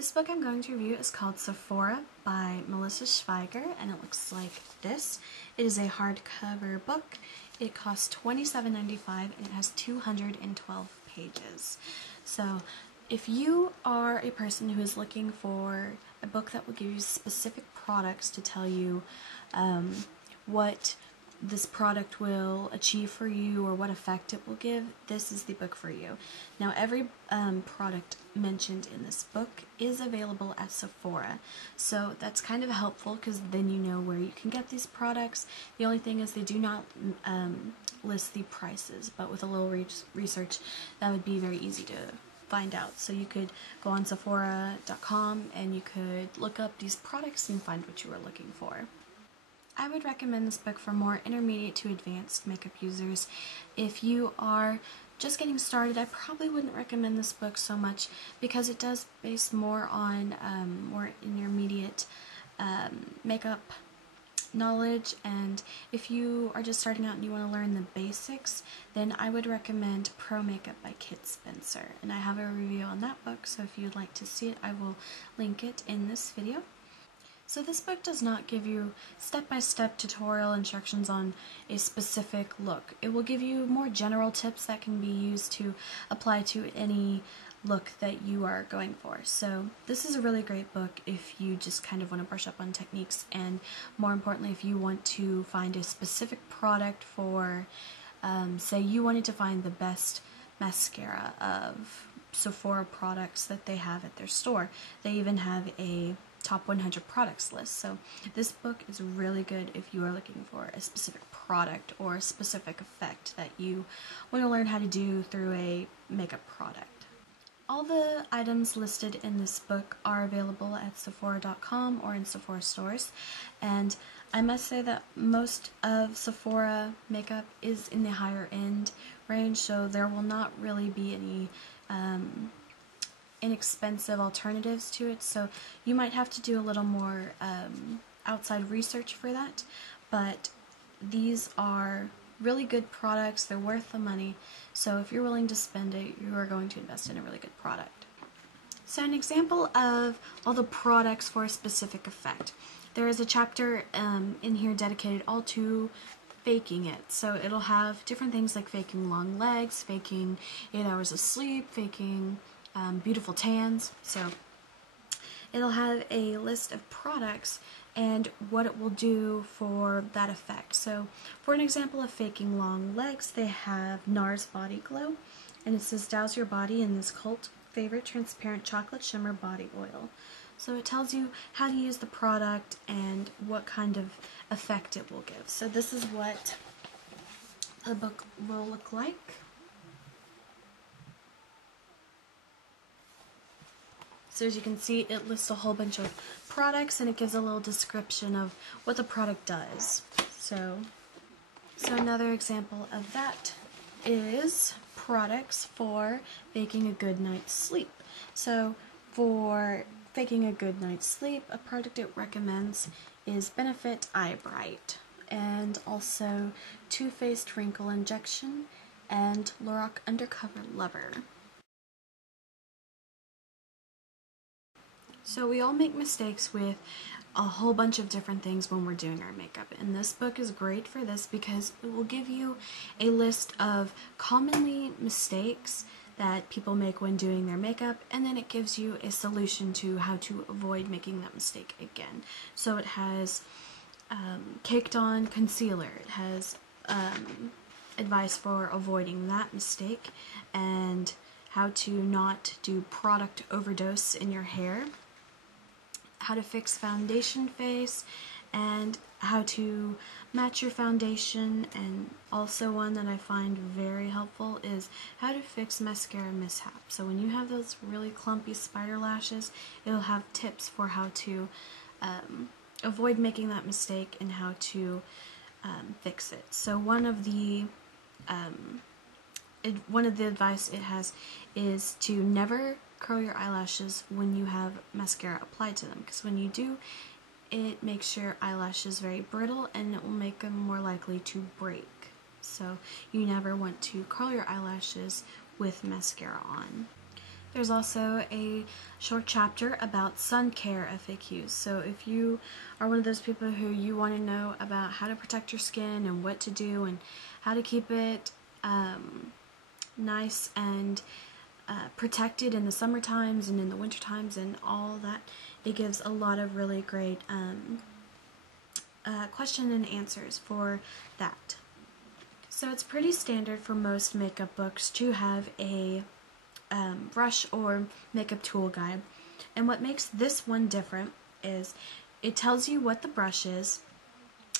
This book I'm going to review is called Sephora by Melissa Schweiger, and it looks like this. It is a hardcover book. It costs $27.95 and it has 212 pages. So if you are a person who is looking for a book that will give you specific products to tell you what this product will achieve for you or what effect it will give, this is the book for you. Now, every product mentioned in this book is available at Sephora, so that's kind of helpful because then you know where you can get these products. The only thing is they do not list the prices, but with a little research that would be very easy to find out. So you could go on Sephora.com and you could look up these products and find what you were looking for. I would recommend this book for more intermediate to advanced makeup users. If you are just getting started, I probably wouldn't recommend this book so much because it does base more on more intermediate makeup knowledge, and if you are just starting out and you want to learn the basics, then I would recommend Pro Makeup by Kit Spencer, and I have a review on that book, so if you'd like to see it, I will link it in this video. So this book does not give you step-by-step tutorial instructions on a specific look. It will give you more general tips that can be used to apply to any look that you are going for. So this is a really great book if you just kind of want to brush up on techniques, and more importantly if you want to find a specific product for, say you wanted to find the best mascara of Sephora products that they have at their store. They even have a top 100 products list. So this book is really good if you are looking for a specific product or a specific effect that you want to learn how to do through a makeup product. All the items listed in this book are available at Sephora.com or in Sephora stores, and I must say that most of Sephora makeup is in the higher end range, so there will not really be any inexpensive alternatives to it, so you might have to do a little more outside research for that, but these are really good products. They're worth the money, so if you're willing to spend it, you are going to invest in a really good product. So an example of all the products for a specific effect. There is a chapter in here dedicated all to faking it. So it'll have different things like faking long legs, faking 8 hours of sleep, faking beautiful tans. So it'll have a list of products and what it will do for that effect. So for an example of faking long legs, they have NARS Body Glow, and it says douse your body in this cult favorite transparent chocolate shimmer body oil. So it tells you how to use the product and what kind of effect it will give. So this is what a book will look like. So as you can see, it lists a whole bunch of products and it gives a little description of what the product does. So another example of that is products for faking a good night's sleep. So for faking a good night's sleep, a product it recommends is Benefit Eye Bright, and also Too Faced Wrinkle Injection and Lorac Undercover Lover. So we all make mistakes with a whole bunch of different things when we're doing our makeup, and this book is great for this because it will give you a list of commonly mistakes that people make when doing their makeup, and then it gives you a solution to how to avoid making that mistake again. So it has caked on concealer, it has advice for avoiding that mistake, and how to not do product overdose in your hair, how to fix foundation face, and how to match your foundation, and also one that I find very helpful is how to fix mascara mishap. So when you have those really clumpy spider lashes, it'll have tips for how to avoid making that mistake and how to fix it. So one of the advice it has is to never curl your eyelashes when you have mascara applied to them, because when you do, it makes your eyelashes very brittle and it will make them more likely to break. So you never want to curl your eyelashes with mascara on. There's also a short chapter about sun care FAQs. So if you are one of those people who you want to know about how to protect your skin and what to do and how to keep it nice and protected in the summer times and in the winter times and all that, it gives a lot of really great question and answers for that. So it's pretty standard for most makeup books to have a brush or makeup tool guide. And what makes this one different is it tells you what the brush is,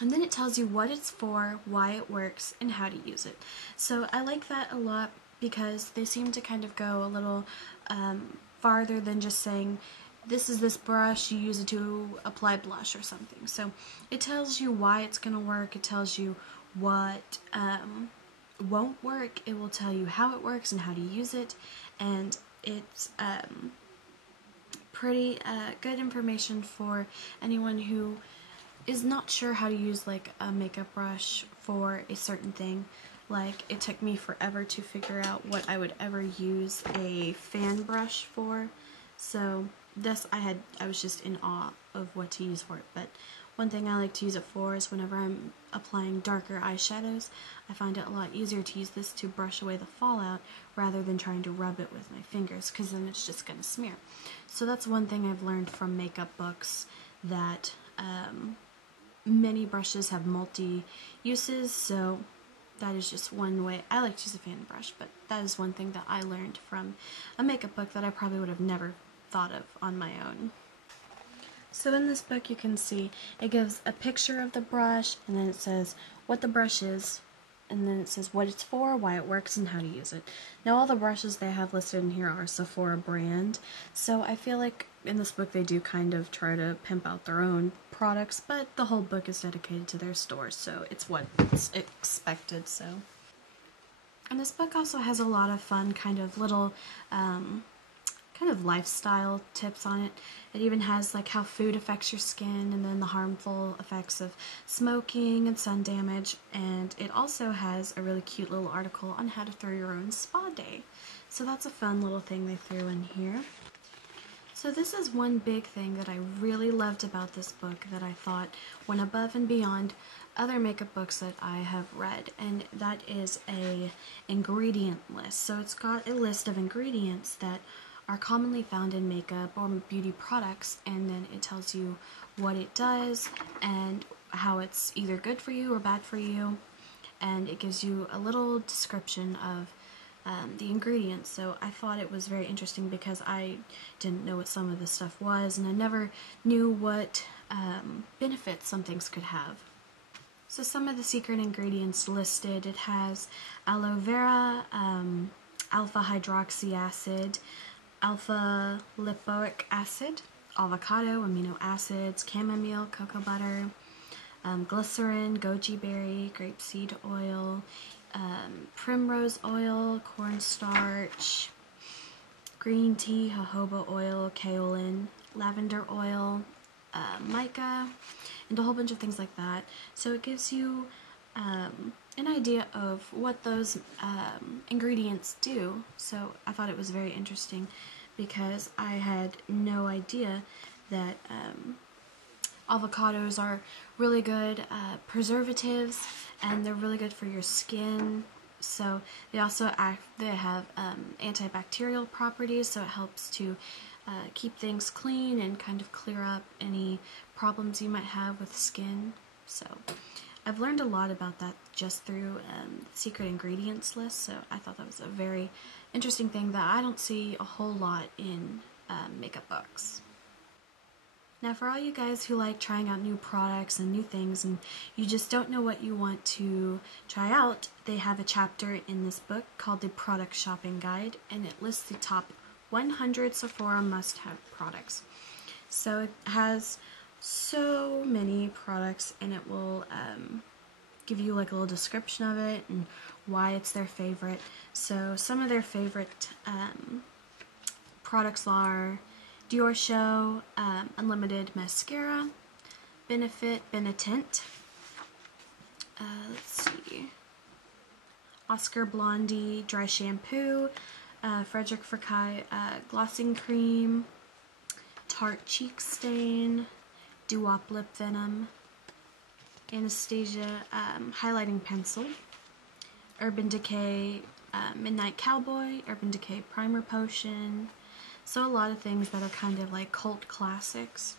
and then it tells you what it's for, why it works, and how to use it. So I like that a lot because they seem to kind of go a little farther than just saying, this is this brush, you use it to apply blush or something. So it tells you why it's going to work, it tells you what won't work, it will tell you how it works and how to use it, and it's pretty good information for anyone who is not sure how to use like a makeup brush for a certain thing. Like, it took me forever to figure out what I would ever use a fan brush for, so this I was just in awe of what to use for it. But one thing I like to use it for is whenever I'm applying darker eyeshadows, I find it a lot easier to use this to brush away the fallout rather than trying to rub it with my fingers, because then it's just going to smear. So that's one thing I've learned from makeup books, that many brushes have multi-uses, so that is just one way. I like to use a fan brush, but that is one thing that I learned from a makeup book that I probably would have never thought of on my own. So in this book you can see it gives a picture of the brush, and then it says what the brush is, and then it says what it's for, why it works, and how to use it. Now all the brushes they have listed in here are Sephora brand, so I feel like in this book they do kind of try to pimp out their own products, but the whole book is dedicated to their store, so it's what's expected. So, and this book also has a lot of fun kind of little kind of lifestyle tips on it. It even has like how food affects your skin, and then the harmful effects of smoking and sun damage, and it also has a really cute little article on how to throw your own spa day. So that's a fun little thing they threw in here. So this is one big thing that I really loved about this book that I thought went above and beyond other makeup books that I have read, and that is a ingredient list. So it's got a list of ingredients that are commonly found in makeup or beauty products, and then it tells you what it does and how it's either good for you or bad for you, and it gives you a little description of the ingredients. So I thought it was very interesting because I didn't know what some of this stuff was, and I never knew what benefits some things could have. So some of the secret ingredients listed, it has aloe vera, alpha hydroxy acid, alpha lipoic acid, avocado, amino acids, chamomile, cocoa butter, glycerin, goji berry, grapeseed oil, primrose oil, cornstarch, green tea, jojoba oil, kaolin, lavender oil, mica, and a whole bunch of things like that. So it gives you an idea of what those ingredients do. So I thought it was very interesting because I had no idea that avocados are really good preservatives, and they're really good for your skin. So they also have antibacterial properties, so it helps to keep things clean and kind of clear up any problems you might have with skin. So I've learned a lot about that just through the secret ingredients list, so I thought that was a very interesting thing that I don't see a whole lot in makeup books. Now for all you guys who like trying out new products and new things and you just don't know what you want to try out, they have a chapter in this book called the Product Shopping Guide, and it lists the top 100 Sephora must-have products. So it has so many products, and it will give you like a little description of it and why it's their favorite. So some of their favorite products are Dior Show Unlimited Mascara, Benefit Benetint, let's see, Oscar Blondie Dry Shampoo, Frederick Furkai Glossing Cream, Tarte Cheek Stain, Doo-Wop Lip Venom, Anastasia Highlighting Pencil, Urban Decay Midnight Cowboy, Urban Decay Primer Potion. So a lot of things that are kind of like cult classics.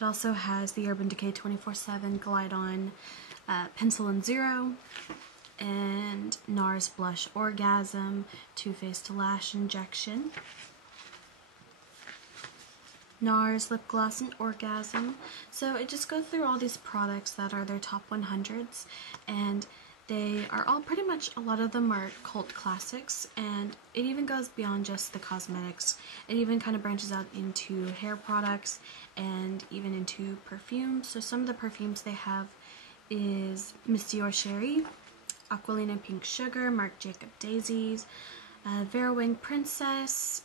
It also has the Urban Decay 24/7 Glide On Pencil and Zero, and NARS Blush Orgasm, Too Faced Lash Injection, NARS Lip Gloss and Orgasm. So it just goes through all these products that are their top 100s, and they are all pretty much, a lot of them are cult classics, and it even goes beyond just the cosmetics. It even kind of branches out into hair products and even into perfumes. So some of the perfumes they have is Miss Dior Cherie, Aquilina Pink Sugar, Marc Jacob Daisies, Vera Wang Princess,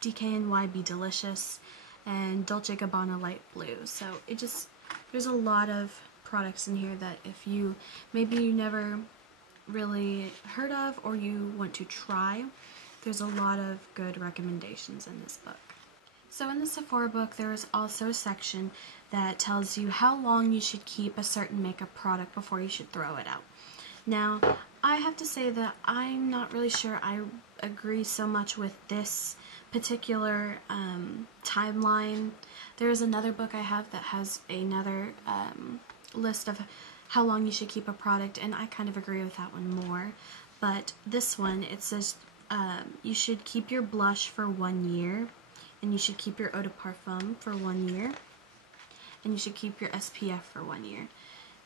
DKNY Be Delicious, and Dolce & Gabbana Light Blue. So it just, there's a lot of products in here that if you, maybe you never really heard of or you want to try, there's a lot of good recommendations in this book. So in the Sephora book, there is also a section that tells you how long you should keep a certain makeup product before you should throw it out. Now, I have to say that I'm not really sure I agree so much with this particular timeline. There's another book I have that has another list of how long you should keep a product, and I kind of agree with that one more. But this one, it says you should keep your blush for 1 year, and you should keep your eau de parfum for 1 year, and you should keep your SPF for 1 year.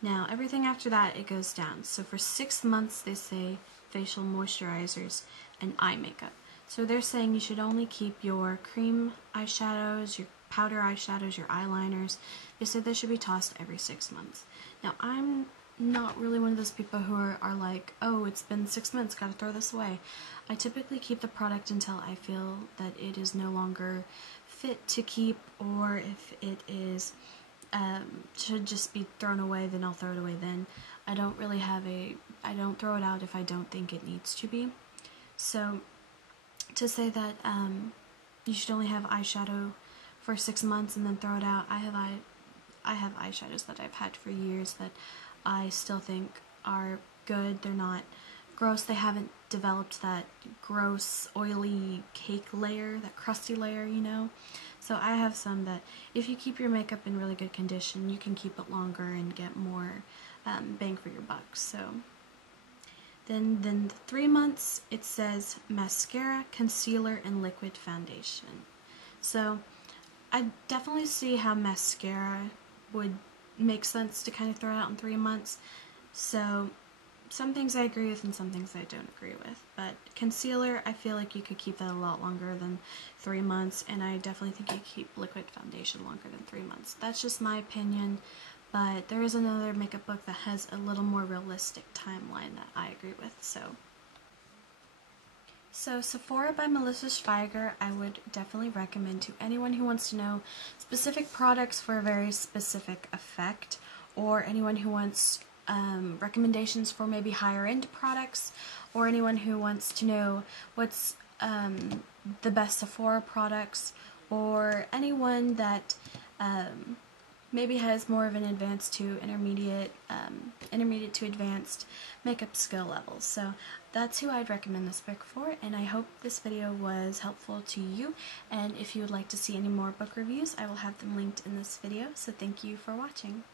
Now, everything after that, it goes down. So for 6 months, they say facial moisturizers and eye makeup. So they're saying you should only keep your cream eyeshadows, your powder eyeshadows, your eyeliners. They said they should be tossed every 6 months. Now, I'm not really one of those people who are like, oh, it's been 6 months, gotta throw this away. I typically keep the product until I feel that it is no longer fit to keep, or if it is should just be thrown away, then I'll throw it away then. I don't really have I don't throw it out if I don't think it needs to be. So to say that you should only have eyeshadow for 6 months and then throw it out, I have eyeshadows that I've had for years that I still think are good. They're not gross. They haven't developed that gross, oily cake layer, that crusty layer, you know. So I have some that if you keep your makeup in really good condition, you can keep it longer and get more bang for your buck. So then the 3 months, it says mascara, concealer, and liquid foundation. So I definitely see how mascara would make sense to kind of throw out in 3 months. So some things I agree with and some things I don't agree with. But concealer, I feel like you could keep that a lot longer than 3 months, and I definitely think you keep liquid foundation longer than 3 months. That's just my opinion, but there is another makeup book that has a little more realistic timeline that I agree with. So Sephora by Melissa Schweiger, I would definitely recommend to anyone who wants to know specific products for a very specific effect, or anyone who wants recommendations for maybe higher end products, or anyone who wants to know what's the best Sephora products, or anyone that maybe has more of an advanced to intermediate to advanced makeup skill levels. So that's who I'd recommend this book for, and I hope this video was helpful to you. And if you would like to see any more book reviews, I will have them linked in this video. So thank you for watching.